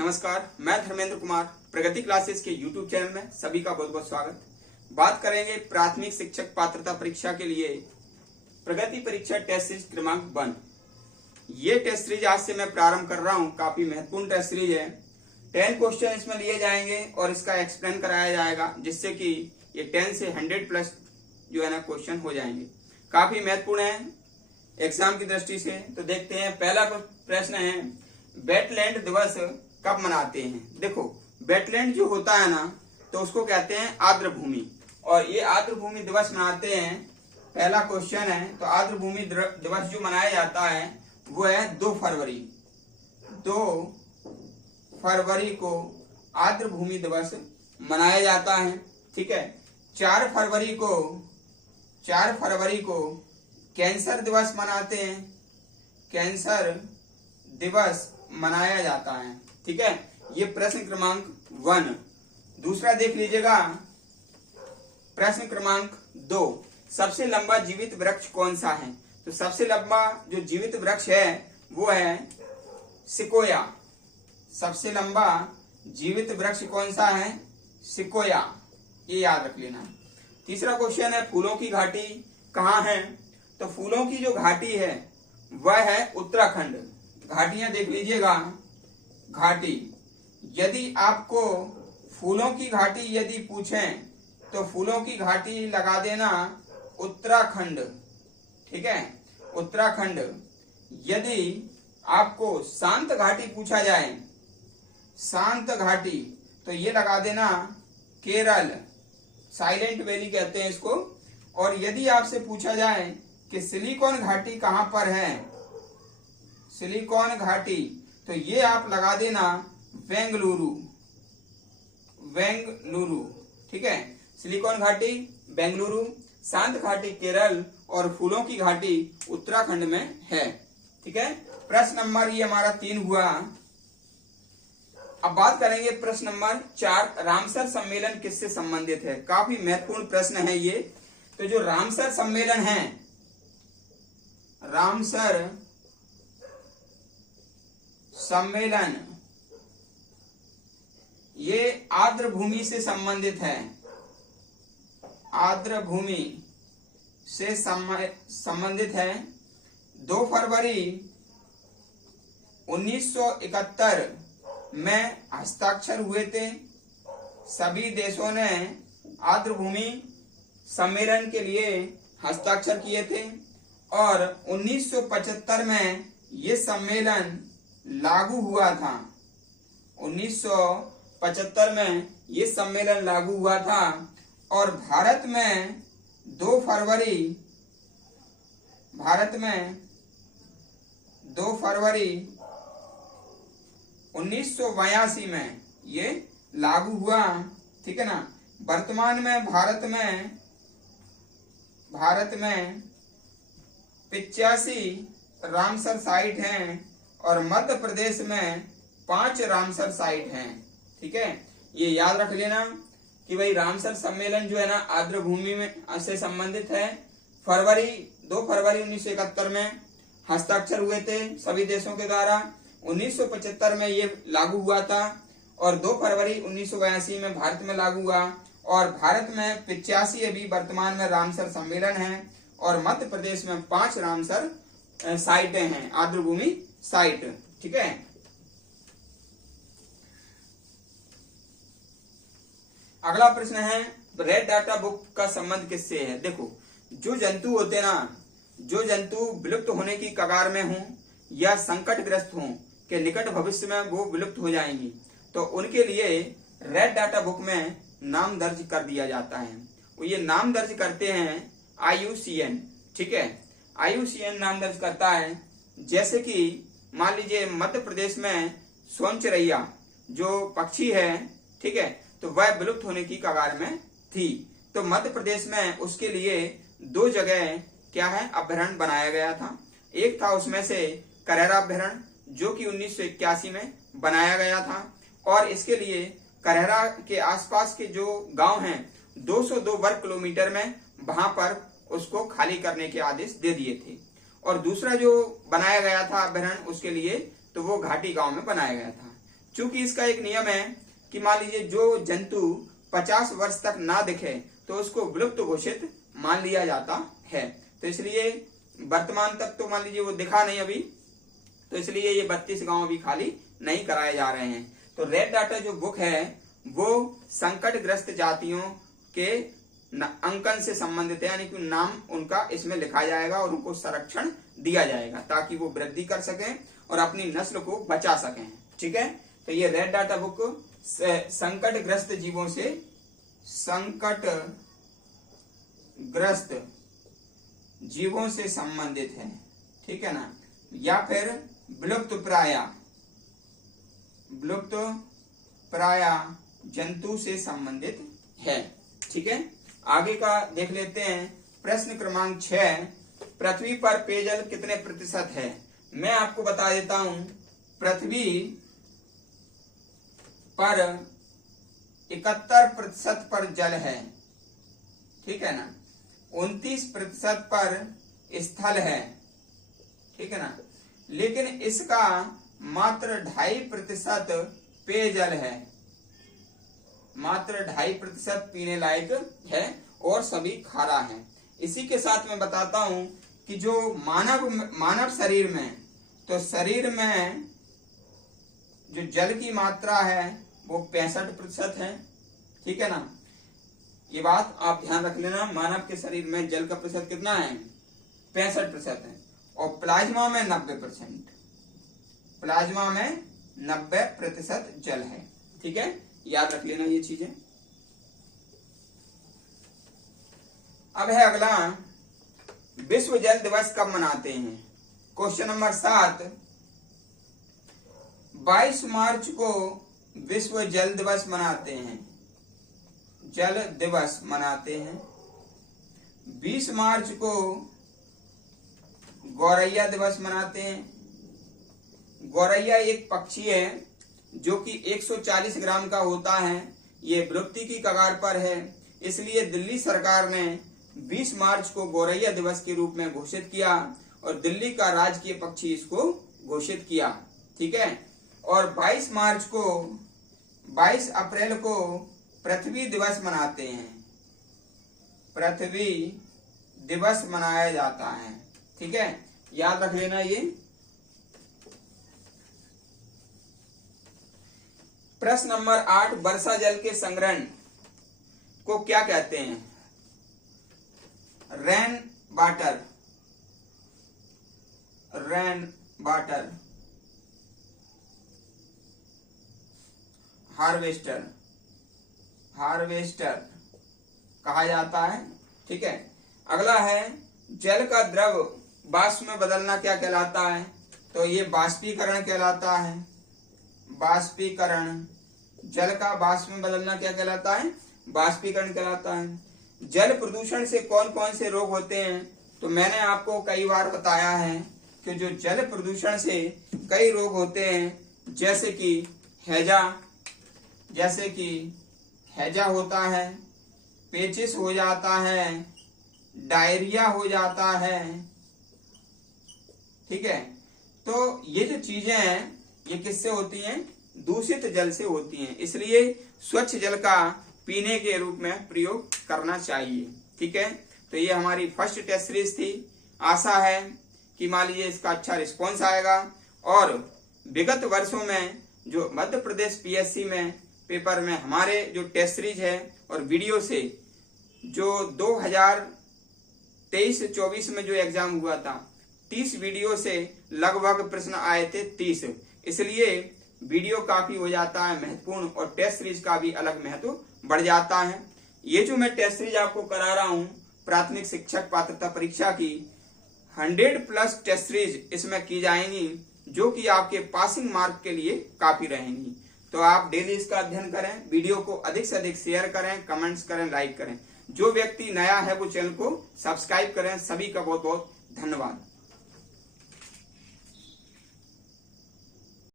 नमस्कार, मैं धर्मेंद्र कुमार प्रगति क्लासेस के YouTube चैनल में सभी का बहुत बहुत स्वागत। बात करेंगे प्राथमिक शिक्षक पात्रता परीक्षा के लिए प्रगति परीक्षा टेस्ट सीरीज क्रमांक 1। ये टेस्ट सीरीज आज से मैं प्रारंभ कर रहा हूँ। काफी महत्वपूर्ण टेस्ट सीरीज है। 10 क्वेश्चन इसमें लिए जाएंगे और इसका एक्सप्लेन कराया जाएगा, जिससे कि ये 10 से 100+ जो है ना क्वेश्चन हो जाएंगे। काफी महत्वपूर्ण है एग्जाम की दृष्टि से। तो देखते हैं, पहला प्रश्न है, वेटलैंड दिवस कब मनाते हैं। देखो, वेटलैंड जो होता है ना, तो उसको कहते हैं आर्द्र भूमि, और ये आर्द्र भूमि दिवस मनाते हैं। पहला क्वेश्चन है, तो आर्द्र भूमि दिवस जो मनाया जाता है वो है 2 फरवरी। 2 फरवरी को आर्द्र भूमि दिवस मनाया जाता है। ठीक है। 4 फरवरी को कैंसर दिवस मनाते हैं। कैंसर दिवस मनाया जाता है। ठीक है। ये प्रश्न क्रमांक 1। दूसरा देख लीजिएगा, प्रश्न क्रमांक 2, सबसे लंबा जीवित वृक्ष कौन सा है। तो सबसे लंबा जो जीवित वृक्ष है वो है सिकोया। सबसे लंबा जीवित वृक्ष कौन सा है? सिकोया। ये याद रख लेना। तीसरा क्वेश्चन है, फूलों की घाटी कहाँ है। तो फूलों की जो घाटी है वह है उत्तराखंड। घाटियां देख लीजिएगा। घाटी, यदि आपको फूलों की घाटी यदि पूछें तो फूलों की घाटी लगा देना उत्तराखंड। ठीक है, उत्तराखंड। यदि आपको शांत घाटी पूछा जाए, शांत घाटी, तो ये लगा देना केरल। साइलेंट वैली कहते हैं इसको। और यदि आपसे पूछा जाए कि सिलिकॉन घाटी कहां पर है, सिलिकॉन घाटी, तो ये आप लगा देना बेंगलुरु। बेंगलुरु। ठीक है, सिलिकॉन घाटी बेंगलुरु, शांत घाटी केरल और फूलों की घाटी उत्तराखंड में है। ठीक है। प्रश्न नंबर ये हमारा 3 हुआ। अब बात करेंगे प्रश्न नंबर 4, रामसर सम्मेलन किससे संबंधित है। काफी महत्वपूर्ण प्रश्न है ये। तो जो रामसर सम्मेलन है, रामसर सम्मेलन, ये आर्द्र भूमि से संबंधित है। आर्द्र भूमि से संबंधित है। 2 फरवरी 1971 में हस्ताक्षर हुए थे। सभी देशों ने आर्द्र भूमि सम्मेलन के लिए हस्ताक्षर किए थे और 1975 में ये सम्मेलन लागू हुआ था। 1975 में ये सम्मेलन लागू हुआ था। और भारत में 2 फरवरी 1982 में ये लागू हुआ। ठीक है ना। वर्तमान में भारत में 85 रामसर साइट हैं और मध्य प्रदेश में 5 रामसर साइट हैं। ठीक है। ये याद रख लेना कि भाई रामसर सम्मेलन जो है ना आर्द्र भूमि में से संबंधित है। 2 फरवरी 1971 में हस्ताक्षर हुए थे सभी देशों के द्वारा। 1975 में ये लागू हुआ था और 2 फरवरी 1982 में भारत में लागू हुआ। और भारत में 85 अभी वर्तमान में रामसर सम्मेलन है और मध्य प्रदेश में 5 रामसर साइटें हैं, आर्द्र भूमि साइट। ठीक है। अगला प्रश्न है, रेड डाटा बुक का संबंध किससे है। देखो, जो जंतु होते ना, जो जंतु विलुप्त होने की कगार में हों या संकटग्रस्त हों के निकट भविष्य में वो विलुप्त हो जाएंगी, तो उनके लिए रेड डाटा बुक में नाम दर्ज कर दिया जाता है। वो ये नाम दर्ज करते हैं IUCN। ठीक है, IUCN नाम दर्ज करता है। जैसे कि मान लीजिए मध्य प्रदेश में सोनचरैया जो पक्षी है, ठीक है, तो वह विलुप्त होने की कगार में थी। तो मध्य प्रदेश में उसके लिए 2 जगह क्या है, अभ्यारण्य बनाया गया था। एक था उसमें से करैरा अभ्यारण्य, जो कि 1981 में बनाया गया था। और इसके लिए करैरा के आसपास के जो गांव हैं 202 वर्ग किलोमीटर में, वहां पर उसको खाली करने के आदेश दे दिए थे। और दूसरा जो बनाया गया था अभ्यारण्य उसके लिए, तो वो घाटी गांव में बनाया गया था। क्योंकि इसका एक नियम है कि मान लीजिए जो जंतु 50 वर्ष तक ना दिखे तो उसको विलुप्त घोषित मान लिया जाता है। तो इसलिए वर्तमान तक तो मान लीजिए वो दिखा नहीं अभी, तो इसलिए ये 32 गांव अभी खाली नहीं कराए जा रहे हैं। तो रेड डाटा जो बुक है वो संकटग्रस्त जातियों के अंकन से संबंधित है, यानी कि नाम उनका इसमें लिखा जाएगा और उनको संरक्षण दिया जाएगा ताकि वो वृद्धि कर सकें और अपनी नस्ल को बचा सकें। ठीक है, तो ये रेड डाटा बुक संकटग्रस्त जीवों से संबंधित है। ठीक है ना, या फिर विलुप्त प्राय जंतु से संबंधित है। ठीक है, आगे का देख लेते हैं। प्रश्न क्रमांक 6, पृथ्वी पर पेयजल कितने प्रतिशत है? मैं आपको बता देता हूं, पृथ्वी पर 71% पर जल है। ठीक है ना, 29% पर स्थल है। ठीक है ना, लेकिन इसका मात्र 2.5% पेयजल है, मात्र 2.5% पीने लायक है और सभी खारा है। इसी के साथ मैं बताता हूं कि जो मानव शरीर में, तो शरीर में जो जल की मात्रा है वो 65% है। ठीक है ना, ये बात आप ध्यान रख लेना। मानव के शरीर में जल का प्रतिशत कितना है? 65% है। और प्लाज्मा में 90%, प्लाज्मा में 90% जल है। ठीक है, याद रख लेना ये चीजें। अब है अगला, विश्व जल दिवस कब मनाते हैं? क्वेश्चन नंबर 7, 22 मार्च को विश्व जल दिवस मनाते हैं, जल दिवस मनाते हैं। 20 मार्च को गौरैया दिवस मनाते हैं। गौरैया एक पक्षी है जो कि 140 ग्राम का होता है। ये विलुप्ति की कगार पर है, इसलिए दिल्ली सरकार ने 20 मार्च को गौरैया दिवस के रूप में घोषित किया और दिल्ली का राजकीय पक्षी इसको घोषित किया। ठीक है, और 22 अप्रैल को पृथ्वी दिवस मनाते हैं, पृथ्वी दिवस मनाया जाता है। ठीक है, याद रख लेना ये। प्रश्न नंबर 8, वर्षा जल के संग्रहण को क्या कहते हैं? Rain water, rain water, harvester, harvester कहा जाता है। ठीक है, अगला है, जल का द्रव वाष्प में बदलना क्या कहलाता है? तो ये बाष्पीकरण कहलाता है। बाष्पीकरण, जल का वाष्प में बदलना क्या कहलाता है? बाष्पीकरण कहलाता है। जल प्रदूषण से कौन कौन से रोग होते हैं? तो मैंने आपको कई बार बताया है कि जो जल प्रदूषण से कई रोग होते हैं, जैसे कि हैजा होता है, पेचिस हो जाता है, डायरिया हो जाता है। ठीक है, तो ये जो चीजें हैं ये किससे होती हैं? दूषित जल से होती हैं। इसलिए स्वच्छ जल का पीने के रूप में प्रयोग करना चाहिए। ठीक है, तो ये हमारी फर्स्ट टेस्ट सीरीज थी। आशा है कि मान लीजिए इसका अच्छा रिस्पॉन्स आएगा और विगत वर्षों में जो मध्य प्रदेश पीएससी में पेपर में हमारे जो टेस्ट सीरीज है और वीडियो से जो 2023-24 में जो एग्जाम हुआ था, 30 वीडियो से लगभग प्रश्न आए थे 30। इसलिए वीडियो काफी हो जाता है महत्वपूर्ण और टेस्ट सीरीज का भी अलग महत्व बढ़ जाता है। ये जो मैं टेस्ट सीरीज आपको करा रहा हूँ प्राथमिक शिक्षक पात्रता परीक्षा की, 100+ टेस्ट सीरीज इसमें की जाएंगी जो कि आपके पासिंग मार्क के लिए काफी रहेंगी। तो आप डेली इसका अध्ययन करें, वीडियो को अधिक से अधिक शेयर करें, कमेंट्स करें, लाइक करें। जो व्यक्ति नया है वो चैनल को सब्सक्राइब करें। सभी का बहुत बहुत धन्यवाद।